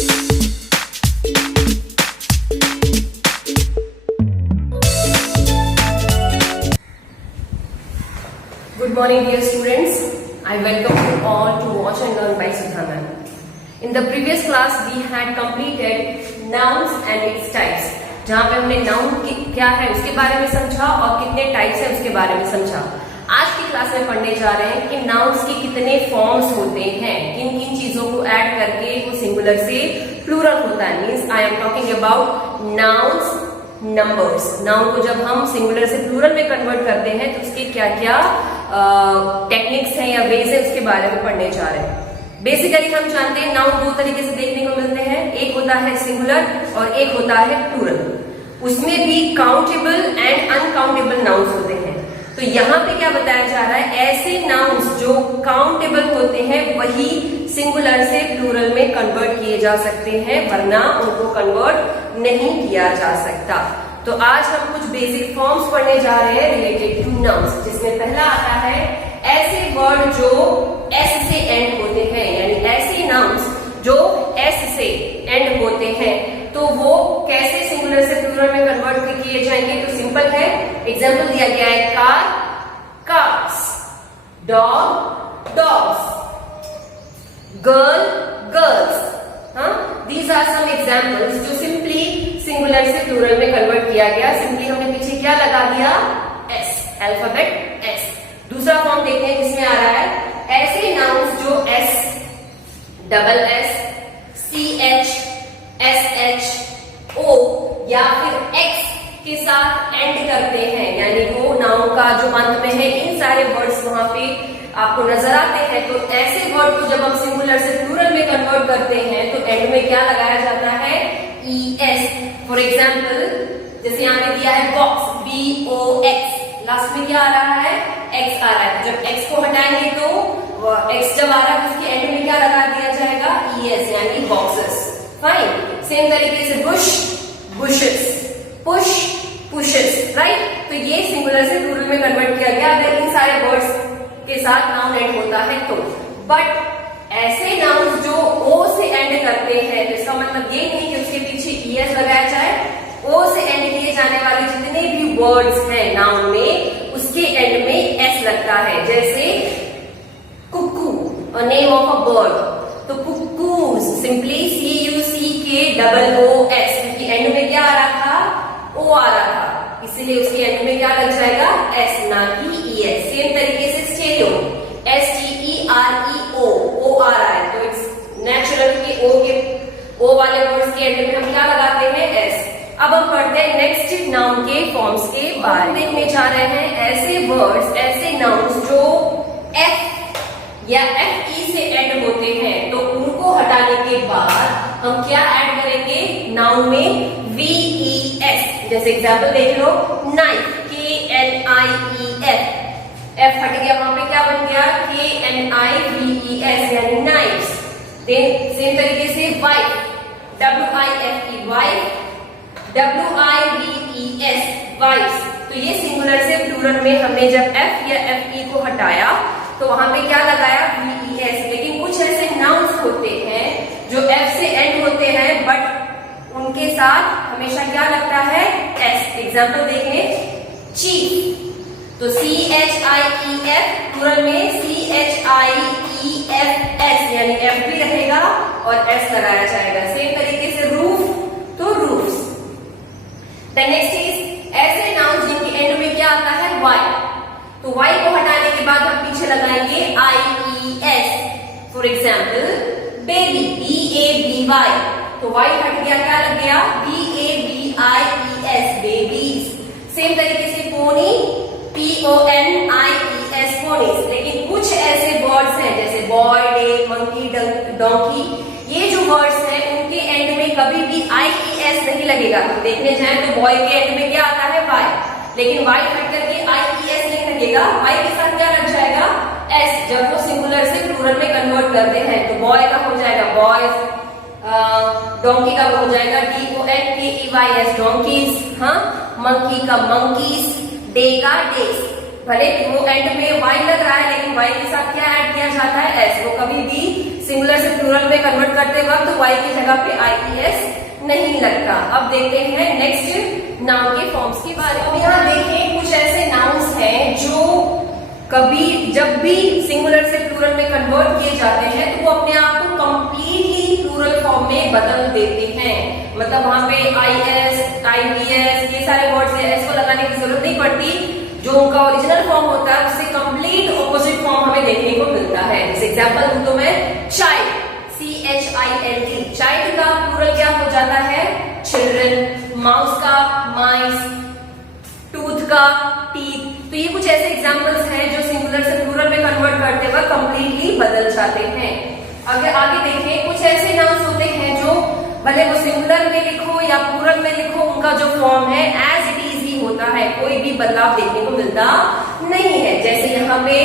Good morning dear students. I welcome you all to Watch and Learn by Sudha ma'am. In the previous class we had completed nouns and its types. जहाँ पे हमने noun क्या है उसके बारे में समझा और कितने टाइप्स है उसके बारे में समझा। आज की क्लास में पढ़ने जा रहे हैं कि नाउन्स के कितने फॉर्म्स होते हैं, किन किन चीजों को ऐड करके वो सिंगुलर से प्लूरल होता है। Means I am talking about nouns, numbers. Noun को जब हम सिंगुलर से प्लूरल में कन्वर्ट करते हैं तो उसके क्या क्या टेक्निक्स हैं या वेज है उसके बारे में पढ़ने जा रहे हैं। बेसिकली हम जानते हैं नाउन दो तरीके से देखने को मिलते हैं, एक होता है सिंगुलर और एक होता है प्लूरल। उसमें भी काउंटेबल एंड अनकाउंटेबल नाउन्स होते हैं। तो यहाँ पे क्या बताया जा रहा है, ऐसे नाउन्स जो काउंटेबल होते हैं वही सिंगुलर से प्लूरल में कन्वर्ट किए जा सकते हैं, वरना उनको कन्वर्ट नहीं किया जा सकता। तो आज हम कुछ बेसिक फॉर्म्स पढ़ने जा रहे हैं रिलेटेड टू नाउन्स, जिसमें पहला आता है ऐसे वर्ड जो एस से एंड होते हैं, यानी ऐसे नाउन्स जो एस से एंड होते हैं तो वो कैसे सिंगुलर से प्लूरल में कन्वर्ट किए जाएंगे। तो सिंपल है, एग्जाम्पल दिया गया है car, cars, dog, dogs, girl, girls. These are some examples जो सिंपली सिंगुलर से प्लूरल में कन्वर्ट किया गया। सिंपली हमने पीछे क्या लगा दिया, एस, अल्फाबेट एस। दूसरा फॉर्म देखते हैं जिसमें आ रहा है ऐसे नाउन्स जो S, double S, C H, S H, O या फिर एक्स के साथ एंड करते हैं, यानी वो नाउन का जो अंत में है इन सारे वर्ड्स वहां पे आपको नजर आते हैं। तो ऐसे वर्ड को जब हम सिंगुलर से प्लूरल में कन्वर्ट करते हैं तो एंड में क्या लगाया जाता है, ई एस। फॉर एग्जाम्पल जैसे यहाँ पे दिया है box, B O X, last में क्या आ रहा है, एक्स आ रहा है। जब एक्स को हटाएंगे तो एक्स जब आ रहा है तो उसके एंड में क्या लगा दिया जाएगा, ई एस, यानी बॉक्सेस। फाइन। सेम तरीके से Bush, bushes, push, pushes, right. तो ये सिंगुलर से प्लूरल में कन्वर्ट किया गया अगर इन सारे वर्ड्स के साथ नाउन एंड होता है तो। बट ऐसे नाउन्स जो ओ से एंड करते हैं तो इसका मतलब ये नहीं कि उसके पीछे ई एस लगाया जाए। ओ से एंड किए जाने वाले जितने भी वर्ड्स हैं नाउन में उसके एंड में एस लगता है। जैसे cuckoo, a name of a bird, तो cuckoos simply C U C K double O S, क्योंकि एंड में क्या आ रहा था, ओ आ रहा था, इसीलिए उसके एंड में क्या लग जाएगा, एस, ना कि ई एस। सेम तरीके से stereo, S T E R E O आ रहा है तो इट्स नेचुरल कि ओ वाले वर्ड्स के एंड में हम क्या लगाते हैं, एस। अब हम पढ़ते हैं नेक्स्ट नाउन के फॉर्म्स के बारे में। देखने जा रहे हैं ऐसे वर्ड्स, ऐसे नाउन्स जो एफ या एफ ई से एंड होते हैं तो उनको हटाने के बाद हम क्या ऐड करेंगे, नाउन में वी ई एस। जैसे एग्जाम्पल देख लो, knife, K N I E F, F हट गया, वहां पे क्या बन गया, K N I V E S, यानी नाइफ्स। सेम तरीके से wife, W I F E, wife, W I V E S, wives. तो ये सिंगुलर से प्लूरल में हमने जब एफ या एफ ई को हटाया तो वहां पे क्या लगाया, वी ई एस। लेकिन कुछ ऐसे नाउन्स होते हैं जो एफ से एंड होते हैं बट उनके साथ हमेशा क्या लगता है, एस। एग्जाम्पल देख लें, चीफ, तो C H I E F, plural में C H I E F S, यानी एफ भी रहेगा और एस लगाया जाएगा। सेम तरीके से रूफ, तो रूफ्स। नेक्स्ट इज ऐसे नाउन्स जिनके एंड में क्या आता है, वाई, तो वाई को हटाने के बाद हम पीछे लगाएंगे I E S. For example baby, B A B Y, तो वाई हट गया, क्या लग गया, B A B I E S, babies. Same तरीके से pony, P O N I E S, ponies. लेकिन कुछ ऐसे वर्ड्स हैं जैसे बॉय, डे, मंकी, डोंकी, ये जो वर्ड्स हैं उनके एंड में कभी भी आई ई एस नहीं लगेगा। तो देखने जाए तो बॉय के एंड में क्या आता है, वाई, लेकिन वाई हट करके आई ई एस नहीं लगेगा, वाई के साथ क्या लग जाएगा, एस। जब वो सिंगुलर से प्लूरल में कन्वर्ट करते हैं तो बॉय का हो जाएगा बॉयज, डोंकी का हो जाएगा D O N K E Y S, donkeys, monkey का मंकीज, डे का डेज। भले वो एंड में वाई लग रहा है लेकिन वाई के साथ क्या ऐड किया जाता है, एस। वो कभी भी सिंगुलर से प्लूरल में कन्वर्ट करते वक्त वाई की जगह पे IES नहीं लगता। अब देखते हैं नेक्स्ट नाउन के फॉर्म्स के बारे में। यहाँ देखें कुछ ऐसे नाउन्स हैं जो कभी जब भी सिंगुलर से प्लूरल में कन्वर्ट किए जाते हैं तो वो अपने आप को कंप्लीटली प्लूरल फॉर्म में बदल देते हैं। मतलब वहां पे IS, IVS ये सारे वर्ड्स है, एस को लगाने की जरूरत नहीं पड़ती। जो उनका ओरिजिनल फॉर्म होता है उससे कंप्लीट ऑपोजिट फॉर्म हमें देखने को मिलता है। जैसे एग्जांपल दूं तो मैं चाइल्ड, CHILD, चाइल्ड का प्लूरल क्या हो जाता है? चिल्ड्रन। माउस का माइस, टूथ का टीथ। तो ये कुछ ऐसे एग्जांपल्स हैं जो सिंगुलर से प्लूरल में कन्वर्ट करते वक्त कंप्लीटली बदल जाते हैं। अगर आगे देखें कुछ ऐसे नाउन्स होते हैं जो भले वो सिंगुलर में लिखो या प्लूरल में लिखो उनका जो फॉर्म है एज इट इज ही होता है, कोई भी बदलाव देखने को मिलता नहीं है। जैसे यहाँ पे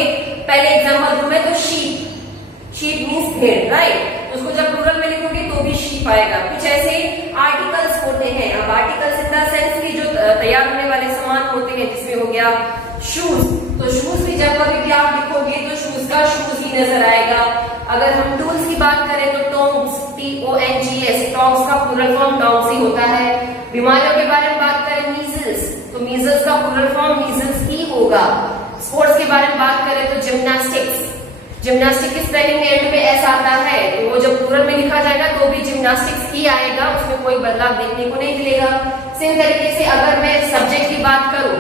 पहले एग्जांपल दूं मैं तो शीप, शीप मीन्स भेड़, राइट। उसको जब प्लूरल में लिखोगे तो भी शीप आएगा। कुछ ऐसे आर्टिकल्स होते हैं, अब आर्टिकल्स इन द सेंस की जो तैयार होने वाले सामान होते हैं, जिसमें हो गया शूज, तो शूज भी जब कभी भी आप लिखोगे तो शूज का शूज ही नजर आएगा। अगर हम टूल्स की बात करें तो टोंग्स, TONGS, टोंग्स का प्लूरल फॉर्म टोंग्स ही होता है। बीमारियों के बारे में बात करें मीजल्स, तो मीजल्स का प्लूरल फॉर्म मीजल्स ही होगा। स्पोर्ट्स के बारे में बात करें तो जिम्नास्टिक्स, जिम्नास्टिक की स्पेलिंग में एंड में एस आता है, तो वो जब प्लूरल में लिखा जाएगा तो भी जिम्नास्टिक्स ही आएगा, उसमें कोई बदलाव देखने को नहीं मिलेगा। सेम तरीके से अगर मैं सब्जेक्ट की बात करूं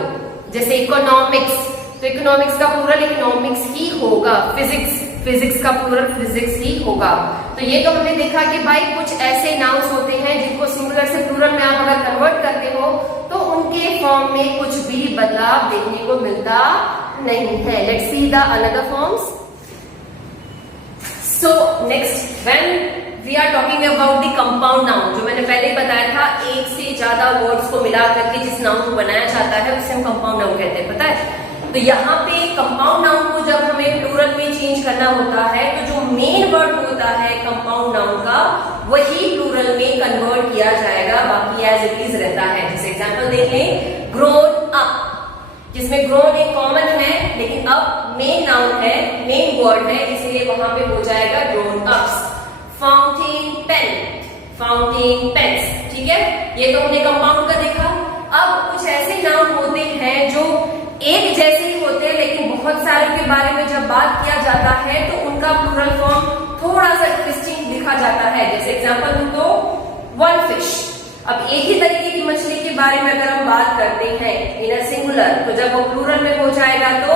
जैसे इकोनॉमिक्स, तो इकोनॉमिक्स का प्लूरल इकोनॉमिक्स ही होगा। फिजिक्स, फिजिक्स का प्लूरल फिजिक्स ही होगा। तो ये तो हमने देखा कि भाई कुछ ऐसे नाउन्स होते हैं जिनको सिंगुलर से प्लूरल में आप अगर कन्वर्ट करते हो तो उनके फॉर्म में कुछ भी बदलाव देखने को मिलता नहीं है। Let's see the another forms. So next, when we are talking about the compound noun, जो मैंने पहले ही बताया था, एक से ज्यादा वर्ड्स को मिला करके जिस नाउन को बनाया जाता है उसे हम कंपाउंड नाउन कहते हैं, पता है। तो यहाँ पे कंपाउंड नाउन को जब हमें प्लूरल में चेंज करना होता है तो जो मेन वर्ड होता है कंपाउंड नाउन का वही प्लूरल में कन्वर्ट किया जाएगा, बाकी एज इट इज रहता है। जैसे एग्जाम्पल देख लें, ग्रोन अप, जिसमें ग्रोन एक कॉमन है लेकिन अब मेन नाउन है, मेन वर्ड है, इसलिए वहां पे हो जाएगा grown ups. Fountain pen, fountain pens, ठीक है, ये तो हमने कंपाउंड का देखा। अब कुछ ऐसे नाउन होते हैं जो एक जैसे ही होते हैं लेकिन बहुत सारे के बारे में जब बात किया जाता है तो उनका प्लूरल फॉर्म थोड़ा सा डिस्टिंक्ट लिखा जाता है। जैसे एग्जांपल दूं तो वन फिश, अब एक ही तरीके की मछली के बारे में अगर हम बात करते हैं इन अ सिंगुलर, तो जब वो प्लूरल में हो जाएगा तो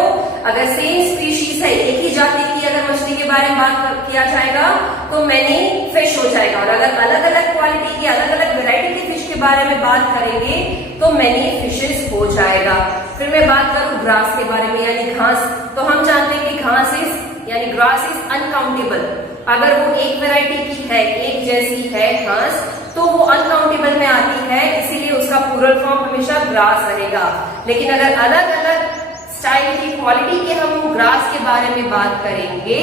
अगर सेम स्पीशीज है, एक ही जाति की अगर मछली के बारे में बात किया जाएगा तो मैनी फिश हो जाएगा। और अगर अलग अलग क्वालिटी की अलग अलग वेराइटी की फिश के बारे में बात करेंगे तो मैनी फिशेस हो जाएगा। फिर मैं बात करूं ग्रास के बारे में यानी घास, तो हम जानते हैं कि घास इज यानी ग्रास इज अनकाउंटेबल। अगर वो एक वेराइटी की है, एक जैसी है घास, तो वो अनकाउंटेबल में आती है, इसीलिए उसका प्लूरल फॉर्म हमेशा ग्रास रहेगा। लेकिन अगर अलग अलग स्टाइल की क्वालिटी के हम ग्रास के बारे में बात करेंगे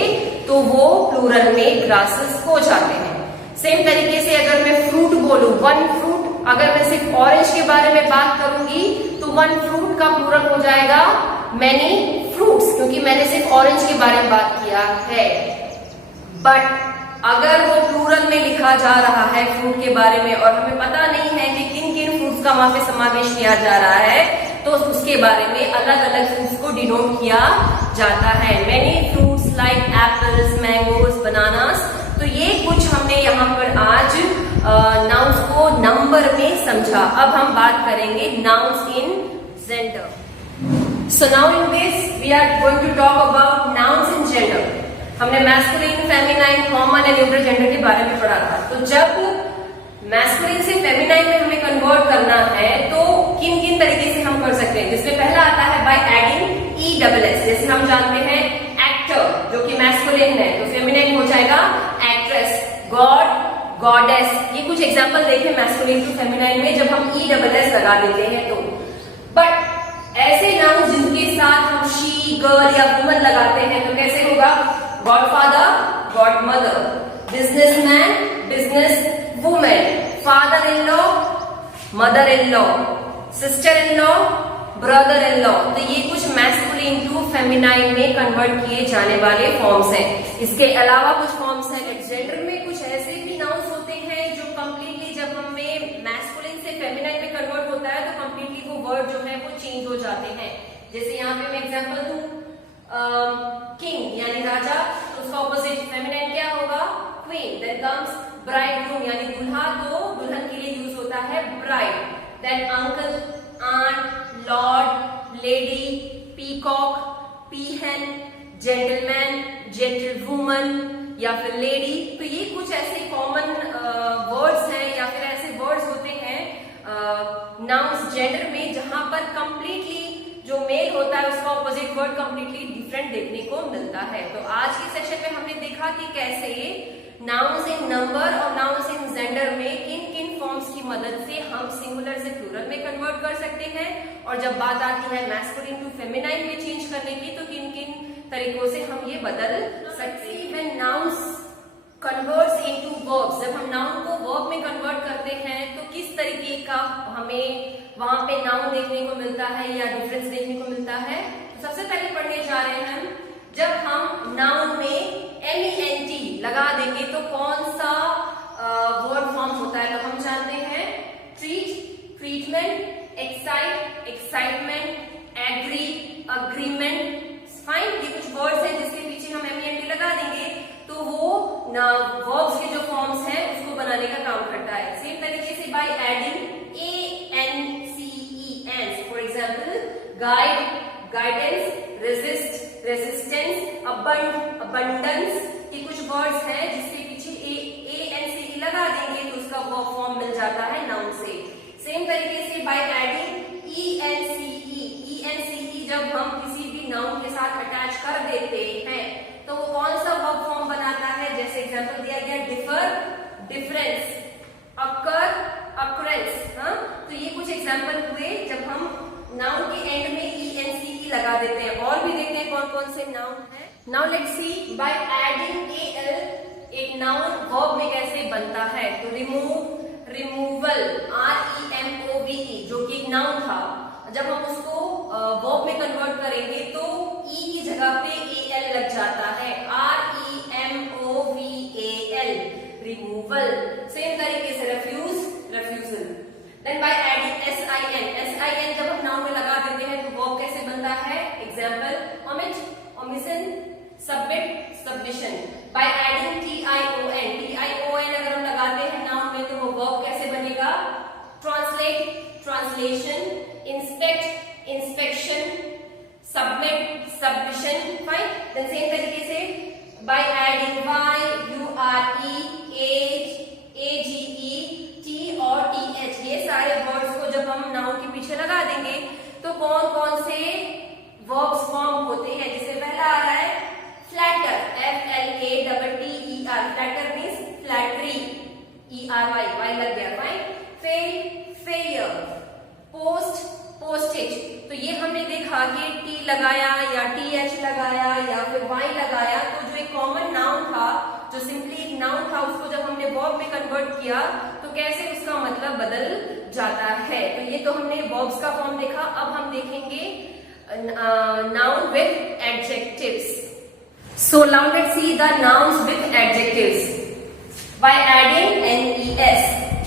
तो वो प्लूरल में ग्रासेस हो जाते हैं। सेम तरीके से अगर मैं फ्रूट बोलूं, वन फ्रूट, अगर मैं सिर्फ ऑरेंज के बारे में बात करूंगी तो वन फ्रूट का प्लूरल हो जाएगा मैनी फ्रूट्स, क्योंकि मैंने सिर्फ ऑरेंज के बारे में बात किया है। बट अगर वो प्लूरल में लिखा जा रहा है फ्रूट के बारे में और हमें पता नहीं है कि किन किन फ्रूट्स का वहां पे समावेश किया जा रहा है, तो उसके बारे में अलग अलग फ्रूट्स को डिनोट किया जाता है। Many fruits like apples, mangoes, bananas. तो ये कुछ हमने यहाँ पर आज नाउन्स को नंबर में समझा। अब हम बात करेंगे nouns in gender. So now in this we are going to talk about nouns in gender. हमने masculine, feminine, common and neutral gender के बारे में पढ़ा था। तो जब मैस्कुलिन से फेमिनाइन में हमें कन्वर्ट करना है तो किन किन तरीके से हम कर सकते हैं, जिसमें पहला आता है बाय एडिंग ESS। जैसे हम जानते हैं एक्टर जो कि मैस्कुलिन है तो फेमिनाइन हो जाएगा एक्ट्रेस, गॉड, गॉडेस। ये कुछ एग्जांपल देखें मैस्कुलिन टू फेमिनाइन में जब हम ESS लगा देते हैं तो। बट ऐसे नाउन जिनके साथ हम शी, गर्ल या वुमन लगाते हैं तो कैसे होगा? Godfather, godmother, businessman, business women, father in law, mother in law, sister in law, brother in law. तो ये कुछ मैस्कुलिन इंटू फेमिनाइन में कन्वर्ट किए जाने वाले फॉर्म्स हैं। इसके अलावा कुछ फॉर्म्स हैं जेंडर में, कुछ ऐसे भी नाउन्स होते हैं जो कंप्लीटली जब हमें मैस्कुलिन से फेमिनाइन में कन्वर्ट होता है तो कंप्लीटली वो वर्ड जो है वो चेंज हो जाते हैं। जैसे यहाँ पे मैं एग्जांपल दूं, किंग यानी राजा, तो उसका ऑपोजिट फेमिनाइन क्या होगा? क्वीन। देन कम्स ब्राइडग्रूम यानी दूल्हा, तो दुल्हन के लिए यूज होता है bride. Then uncle, aunt, lord, lady, peacock, peahen, gentleman, gentlewoman या फिर लेडी। तो ये कुछ ऐसे कॉमन वर्ड्स हैं या फिर ऐसे वर्ड्स होते हैं नाउन्स जेंडर में जहां पर कंप्लीटली जो मेल होता है उसका ऑपोजिट वर्ड कंप्लीटली डिफरेंट देखने को मिलता है। तो आज के सेशन में हमने देखा कि कैसे नाउन्स इन नंबर और नाउन्स इन जेंडर में किन किन फॉर्म्स की मदद से हम सिंगुलर से प्लूरल में कन्वर्ट कर सकते हैं, और जब बात आती है मैस्कुलिन टू फेमिनाइन में चेंज करने की तो किन किन तरीकों से हम ये बदल सकते हैं। When nouns converts into verbs, जब हम नाउन को वर्ब में कन्वर्ट करते हैं तो किस तरीके का हमें वहां पे नाउन देखने को मिलता है या डिफरेंस देखने को मिलता है। तो सबसे पहले पढ़ने जा रहे हैं हम, जब हम नाउन में MENT लगा देंगे तो कौन सा वर्ड फॉर्म होता है। तो हम जानते हैं treat, treatment, excite, excitement, agree, agreement. Fine, ये कुछ वर्ड्स हैं जिसके पीछे हम MENT लगा देंगे तो वो वर्ब्स के जो फॉर्म्स हैं उसको बनाने का काम करता है। सेम तरीके से by adding ANCENS, for example guide, guidance, resist, resistance, abundance, ये कुछ वर्ड्स हैं जिसके पीछे ANCE लगा देंगे तो उसका वर्ब फॉर्म मिल जाता है नाउन से। सेम तरीके से बाय एडिंग ENCE जब हम किसी भी नाउन के साथ अटैच कर देते हैं तो वो कौन सा वर्ब फॉर्म बनाता है। जैसे एग्जांपल दिया गया डिफर, डिफरेंस, अकर, अकरेंस। हाँ, तो ये कुछ एग्जांपल हुए जब हम नाउन के एंड में ENCE लगा देते हैं। और भी देखते हैं कौन कौन से नाउन है। Now let's see by adding AL एक नाउन वर्ब में कैसे बनता है। तो रिमूव, रिमूवल, REMOVE जो कि एक नाउन था, जब हम उसको वर्ब में कन्वर्ट करेंगे तो E की जगह पे AL लग जाता है, REMOVAL, रिमूवल। सेम तरीके से refuse, refusal. Then by adding SIN जब हम नाउन में लगा देते हैं तो वर्ब कैसे बनता है। Example omit, omission, submit, submission. By adding TION अगर हम लगाते हैं नाउन में तो वो वर्ब कैसे बनेगा। Translate, translation, inspect, inspection, submit, submission. Fine. Then same तरीके से by adding YURE, age, AGE, T और TH, ये सारे वर्ड्स को जब हम नाउन के पीछे लगा देंगे तो कौन कौन से वर्ब्स फॉर्म होते हैं। जिससे पहला आ रहा है flatter, FLATTER, flatter means flattery, ERY, Y लग गया। Fine. Fail, failure, post, postage. तो ये हमने देखा कि T लगाया या TH लगाया या फिर Y लगाया तो जो एक कॉमन नाउन था, जो सिंपली एक नाउन था, उसको जब हमने वर्ब में कन्वर्ट किया तो कैसे उसका मतलब बदल जाता है। तो ये तो हमने वर्ब्स का फॉर्म देखा। अब हम देखेंगे noun with adjectives. So now let's see the nouns with adjectives. By adding NES,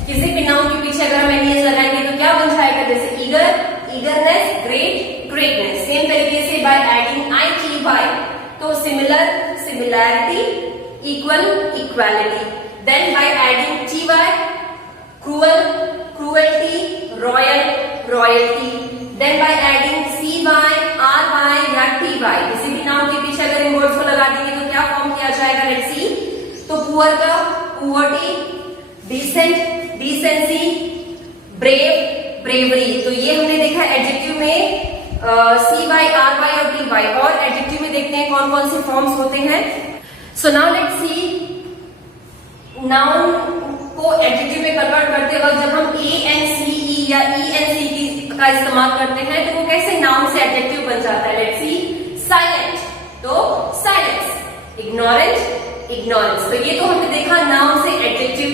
किसी भी नाउन के पीछे अगर हम NES लगाएंगे तो क्या बन जाएगा। जैसे eager, eagerness, great, greatness. Same तरीके से बाय एडिंग ITY तो similar, similarity, equal, equality. Then by adding TY cruel, cruelty, royal, royalty. Then by adding CY, RY या TY, किसी भी नाउन के पीछे अगर इन वर्ड्स को लगा देंगे तो क्या फॉर्म किया जाएगा। Let's see. तो पुअर का poverty, decent, decency, brave, bravery. तो ये हमने देखा एडजेक्टिव में CY, RY और TY। और एडजेक्टिव में देखते हैं कौन कौन से फॉर्म्स होते हैं। So now let's see noun को एडजेक्टिव में कन्वर्ट करते वक्त जब हम ANCE या ENCE का इस्तेमाल करते हैं तो वो कैसे नाउन से एडजेक्टिव बन जाता है। Let's see. साइलेंट तो साइलेंस, इग्नोरेंट, इग्नोरेंस। तो ये तो हमने देखा नाउन से एडजेक्टिव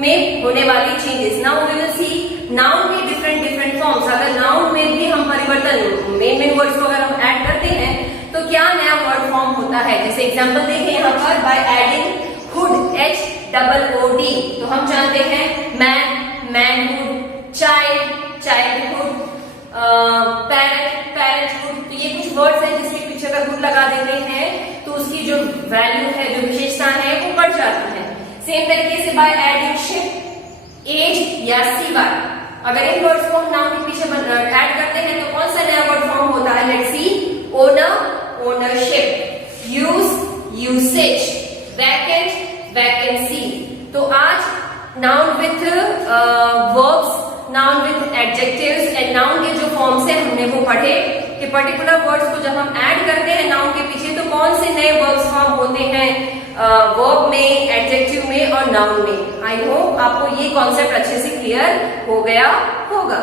में होने वाली changes. Now we will see noun के डिफरेंट डिफरेंट फॉर्म्स। अगर नाउन में भी हम परिवर्तन, मेन वर्ड्स को अगर हम ऐड करते हैं क्या नया वर्ड फॉर्म होता है? जैसे एग्जांपल देखें यहाँ पर, बाय एडिंग हुड, HOOD, तो हम जानते हैं man, manhood, child, childhood, parenthood. तो ये कुछ वर्ड्स हैं जिसके पीछे अगर हुड लगा देते हैं तो उसकी जो वैल्यू है, जो विशेषता है, वो बढ़ जाती है। सेम तरीके से बाय एडिंग शिप, एज या CY, अगर इन वर्ड्स को हम नाउन के पीछे ऐड करते हैं तो कौन सा नया वर्ड फॉर्म होता है? Let's see, owner, ownership, use, usage, vacant, vacancy. तो आज noun with verbs, noun with adjectives and noun के जो फॉर्म्स है हमने वो पढ़े कि पर्टिकुलर वर्ड्स को जब हम ऐड करते हैं नाउन के पीछे तो कौन से नए वर्ब्स फॉर्म होते हैं वर्ब में, एडजेक्टिव में और नाउन में। आई होप आपको ये कॉन्सेप्ट अच्छे से क्लियर हो गया होगा।